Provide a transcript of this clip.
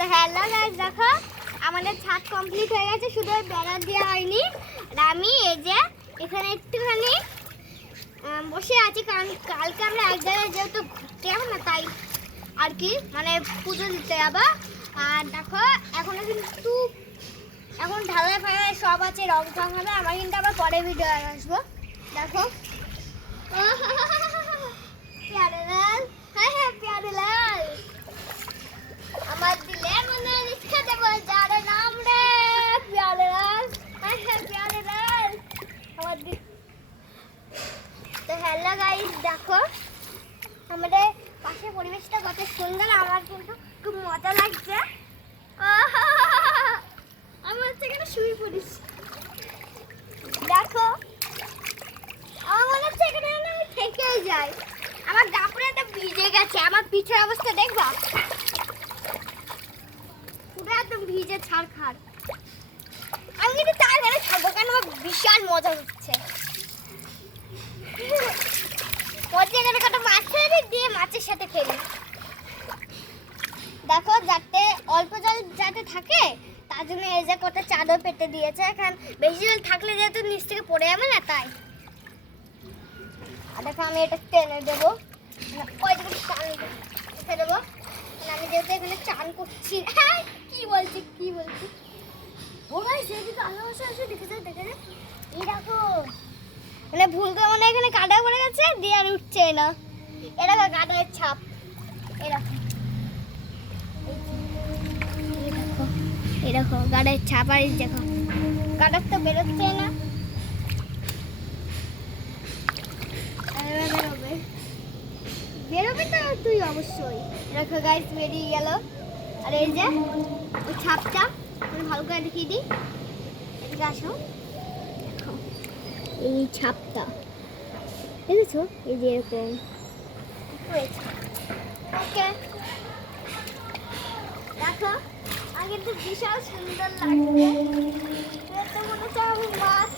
তো hello guys দেখো, আমাদের ছাদ কমপ্লিট হয়ে গেছে, শুধু ব্যানার দেওয়া হয়নি। আর আমি এই যে, এখানে একটুখানি বসে আছি, কারণ কালকে আমরা এক জায়গায় যেহেতু ঘুরতে যাব না, তাই আর কি মানে পুজো দিতে যাব। আর দেখো, এখনও কিন্তু, এখন ঢালাই ফালাই সব আছে, রং টং হবে, আমরা কিন্তু আবার পরে ভিডিও আসব। দেখো প্যারে লাল হ্যাঁ হ্যাঁ প্যারে লাল আমার দিলে মনে লিখে দেবো যার নাম রে প্যারে লাল হ্যাঁ হ্যাঁ প্যারে লাল আমার দিল তো হ্যালো গাইস দেখো, আমাদের পাশের পরিবেশটা কত সুন্দর, আমার কিন্তু খুব মজা লাগছে। আমি হচ্ছে এখানে শুয়ে পড়িস দেখো, আমার হচ্ছে এখানে আমি থেকেই যাই। আমার দাপুরেটা ভিজে গেছে, আমার পিঠের অবস্থা দেখবা? পুরো একদম ভিজে ছাড়খাড় আমি কিন্তু তার ঘরে থাকব কেন? আমার বিশাল মজা হচ্ছে। এখানে কত মাছ ছেড়ে দিয়ে মাছের সাথে খেলি দেখো যাতে অল্প জল যাতে থাকে তার জন্য এই যে কত চাদর পেতে দিয়েছে এখন। বেশি জল থাকলে যেহেতু নিচ থেকে পড়ে যাবে না তাই। আর দেখো আমি এটা টেনে দেবো। ওই দিকে টান রেখে দেবো। আর আমি যেহেতু এখানে চান করছি হ্যাঁ, কি বলছি কি বলছি? ও ভাই সেদিকে আলো বসে আসে দেখে যাও দেখে যাও। এই দেখো মানে ভুল করে মানে এখানে কাটা পড়ে গেছে, দিয়ে আর উঠছে না। এটা কাদার ছাপ। এরকম দেখো। এই ছাপ আর দেখো। গাড়ার তো বেরোচ্ছে না। বেরোবে। বেরোবে তো তুই অবশ্যই। দেখো গাইস বেরিয়ে গেল। আর এই যে ছাপটা আমি ভালো করে দেখিয়ে দিই। এদিকে আসো। এই ছাপটা। দেখেছ? এই যে এরকম। দেখো আগে তো বিশাল সুন্দর লাগছে। মনে হচ্ছে মাছ।